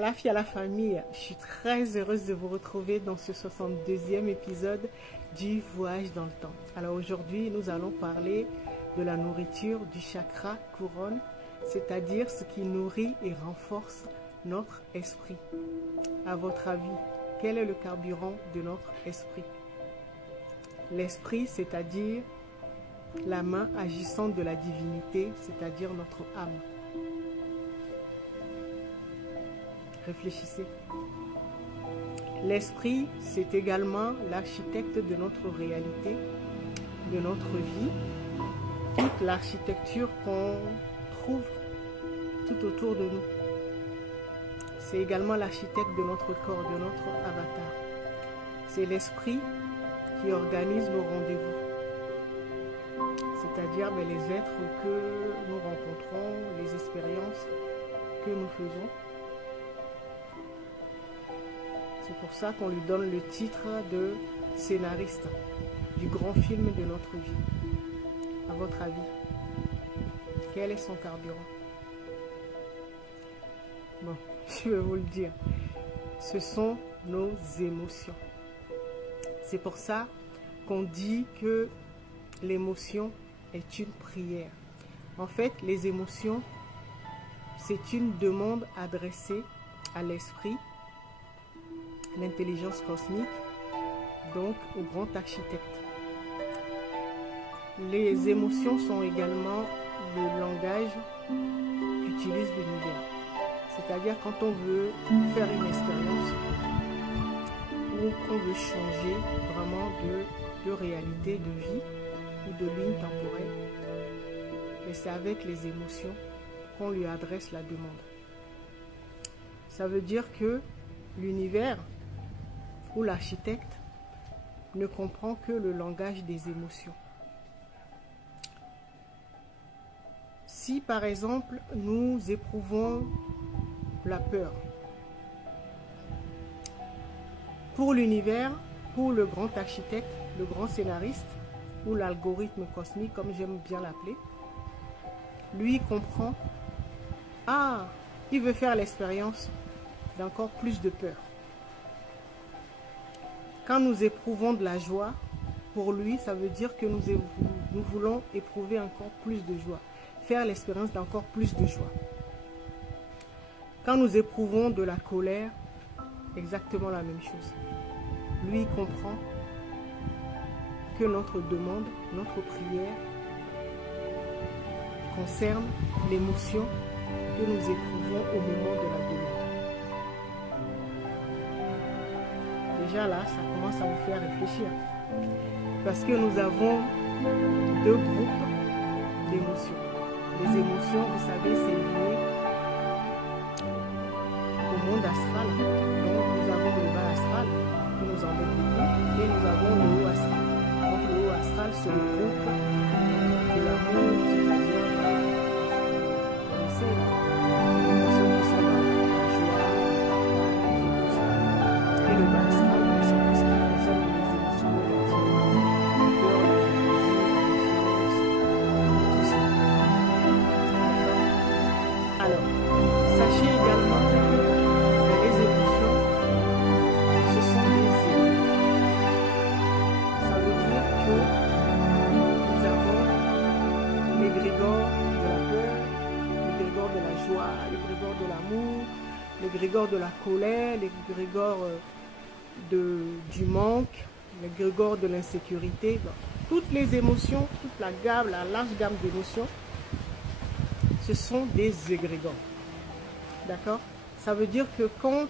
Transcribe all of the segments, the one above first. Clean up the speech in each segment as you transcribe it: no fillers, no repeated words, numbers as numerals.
la fille, à la famille, je suis très heureuse de vous retrouver dans ce 62e épisode du voyage dans le temps. Alors aujourd'hui, nous allons parler de la nourriture du chakra couronne, c'est-à-dire ce qui nourrit et renforce notre esprit. À votre avis, quel est le carburant de notre esprit? L'esprit, c'est-à-dire la main agissante de la divinité, c'est-à-dire notre âme. Réfléchissez. L'esprit, c'est également l'architecte de notre réalité, de notre vie. Toute l'architecture qu'on trouve tout autour de nous. C'est également l'architecte de notre corps, de notre avatar. C'est l'esprit qui organise nos rendez-vous. C'est-à-dire les êtres que nous rencontrons, les expériences que nous faisons. C'est pour ça qu'on lui donne le titre de scénariste du grand film de notre vie. À votre avis, quel est son carburant? Bon, je vais vous le dire. Ce sont nos émotions. C'est pour ça qu'on dit que l'émotion est une prière. En fait, les émotions, c'est une demande adressée à l'esprit, l'intelligence cosmique, donc au grand architecte. Les émotions sont également le langage qu'utilise l'univers. C'est-à-dire quand on veut faire une expérience ou qu'on veut changer vraiment de réalité, de vie ou de ligne temporelle. Et c'est avec les émotions qu'on lui adresse la demande. Ça veut dire que l'univers ou l'architecte ne comprend que le langage des émotions. Si par exemple nous éprouvons la peur, pour l'univers, pour le grand architecte, le grand scénariste ou l'algorithme cosmique comme j'aime bien l'appeler, lui comprend, ah, il veut faire l'expérience d'encore plus de peur. Quand nous éprouvons de la joie, pour lui, ça veut dire que nous voulons éprouver encore plus de joie, faire l'expérience d'encore plus de joie. Quand nous éprouvons de la colère, exactement la même chose. Lui comprend que notre demande, notre prière concerne l'émotion que nous éprouvons au moment de la demande. Déjà là, ça commence à vous faire réfléchir. Parce que nous avons deux groupes d'émotions. Les émotions, vous savez, c'est lié au monde astral. Donc nous avons le bas astral qui nous embête beaucoup et nous avons le haut astral. Donc le haut astral, c'est le groupe de l'amour, c'est-à-dire les émotions qui sont dans la joie, tout ça. Et le bas astral, c'est tout ce qui concerne les émotions négatives, la peur, la jalousie, la défiance, tout ça. Alors, sachez également que les émotions, ce sont des émotions. Ça veut dire que nous avons l'égrégore de la peur, l'égrégore de la joie, l'égrégore de l'amour, l'égrégore de la colère, l'égrégore du manque, l'égrégore de l'insécurité. Toutes les émotions, toute la large gamme d'émotions, ce sont des égrégores. D'accord? Ça veut dire que quand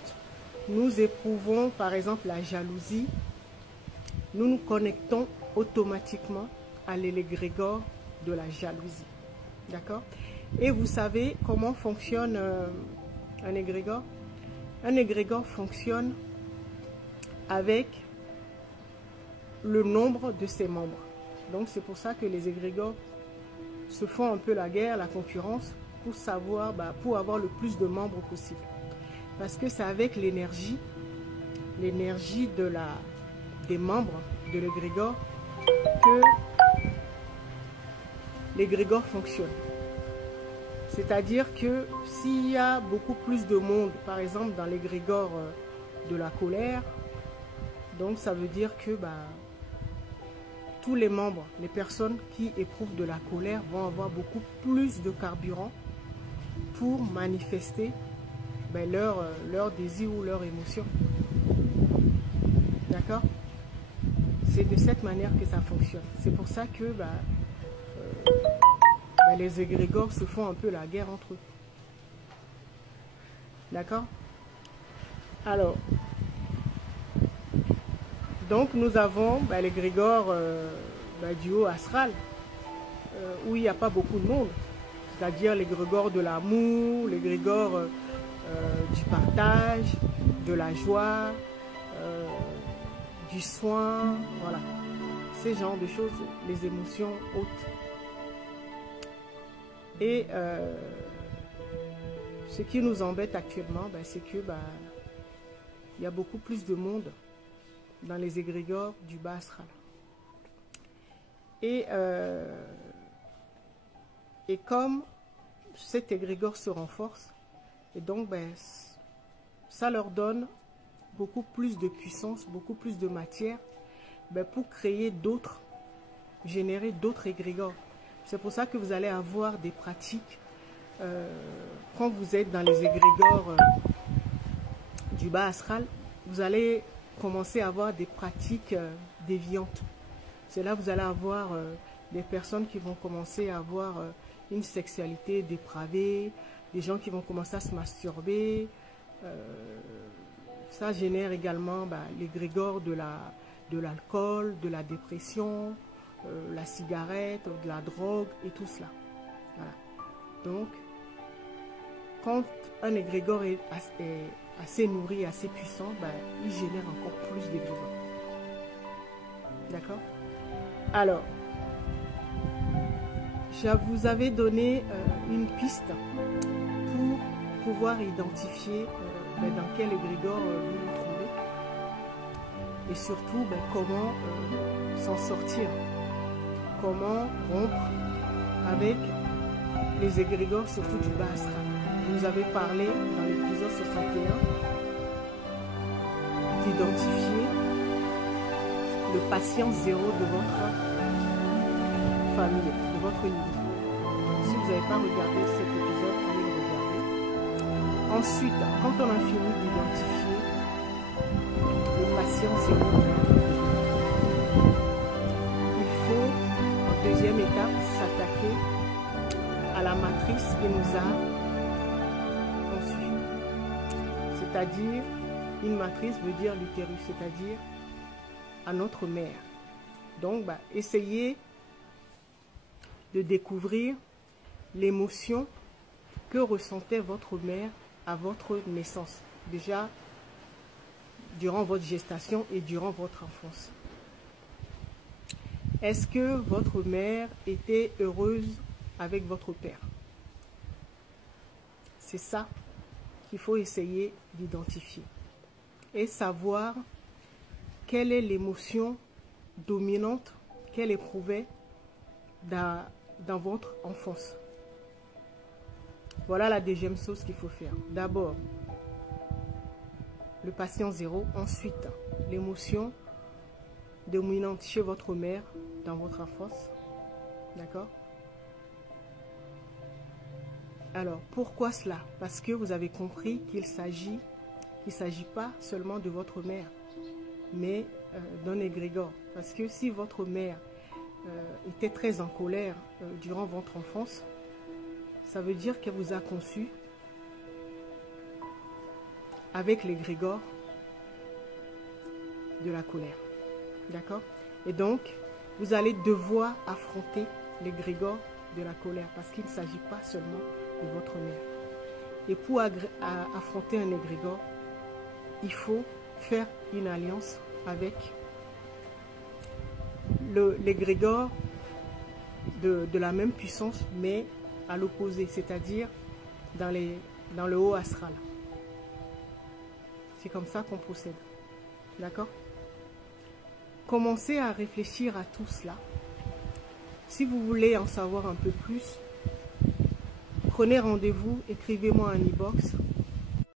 nous éprouvons par exemple la jalousie, nous nous connectons automatiquement à l'égrégore de la jalousie. D'accord? Et vous savez comment fonctionne un égrégore? Un égrégore fonctionne avec le nombre de ses membres. Donc c'est pour ça que les égrégores se font un peu la guerre, la concurrence, pour savoir, pour avoir le plus de membres possible. Parce que c'est avec l'énergie des membres de l'égrégore que l'égrégore fonctionne. C'est-à-dire que s'il y a beaucoup plus de monde, par exemple dans l'égrégore de la colère, donc ça veut dire que tous les membres, les personnes qui éprouvent de la colère vont avoir beaucoup plus de carburant pour manifester leur désir ou leur émotion. D'accord? C'est de cette manière que ça fonctionne. C'est pour ça que les égrégores se font un peu la guerre entre eux. D'accord? Alors, donc nous avons l'égrégore du haut astral, où il n'y a pas beaucoup de monde. C'est-à-dire l'égrégore de l'amour, l'égrégore du partage, de la joie, du soin, voilà. Ces genres de choses, les émotions hautes. Et ce qui nous embête actuellement, c'est que il y a beaucoup plus de monde dans les égrégores du bas astral. Et comme cet égrégore se renforce, et donc ça leur donne beaucoup plus de puissance, beaucoup plus de matière pour créer d'autres, générer d'autres égrégores. C'est pour ça que vous allez avoir des pratiques quand vous êtes dans les égrégores du bas astral, vous allez commencer à avoir des pratiques déviantes. C'est là que vous allez avoir des personnes qui vont commencer à avoir une sexualité dépravée, des gens qui vont commencer à se masturber. Ça génère également l'égrégore de l'alcool, de la dépression, la cigarette, de la drogue et tout cela. Voilà. Donc, quand un égrégore est assez nourri, assez puissant, il génère encore plus d'égrégores. D'accord? Alors, je vous avais donné une piste pour pouvoir identifier dans quel égrégore vous vous trouvez et surtout comment s'en sortir, comment rompre avec les égrégores, surtout du bas astral. Je vous avais parlé dans l'épisode 61 d'identifier le patient zéro de votre famille, de votre ligne. Donc si vous n'avez pas regardé cet épisode, allez le regarder. Ensuite, quand on a fini d'identifier le patient zéro, il faut, en deuxième étape, s'attaquer à la matrice qui nous a conçus. C'est-à-dire, une matrice veut dire l'utérus, c'est-à-dire à notre mère. Donc, essayez de découvrir l'émotion que ressentait votre mère à votre naissance, déjà durant votre gestation et durant votre enfance. Est-ce que votre mère était heureuse avec votre père? C'est ça qu'il faut essayer d'identifier et savoir quelle est l'émotion dominante qu'elle éprouvait dans votre enfance. Voilà la deuxième chose qu'il faut faire. D'abord, le patient zéro. Ensuite, l'émotion dominante chez votre mère dans votre enfance. D'accord? Alors, pourquoi cela? Parce que vous avez compris qu'il ne s'agit pas seulement de votre mère, mais d'un égrégore. Parce que si votre mère était très en colère durant votre enfance, ça veut dire qu'elle vous a conçu avec l'égrégore de la colère. D'accord? Et donc, vous allez devoir affronter l'égrégore de la colère parce qu'il ne s'agit pas seulement de votre mère. Et pour affronter un égrégore, il faut faire une alliance avec l'égrégore de la même puissance, mais à l'opposé, c'est-à-dire dans le haut astral. C'est comme ça qu'on procède. D'accord? Commencez à réfléchir à tout cela. Si vous voulez en savoir un peu plus, prenez rendez-vous, écrivez-moi un e-box.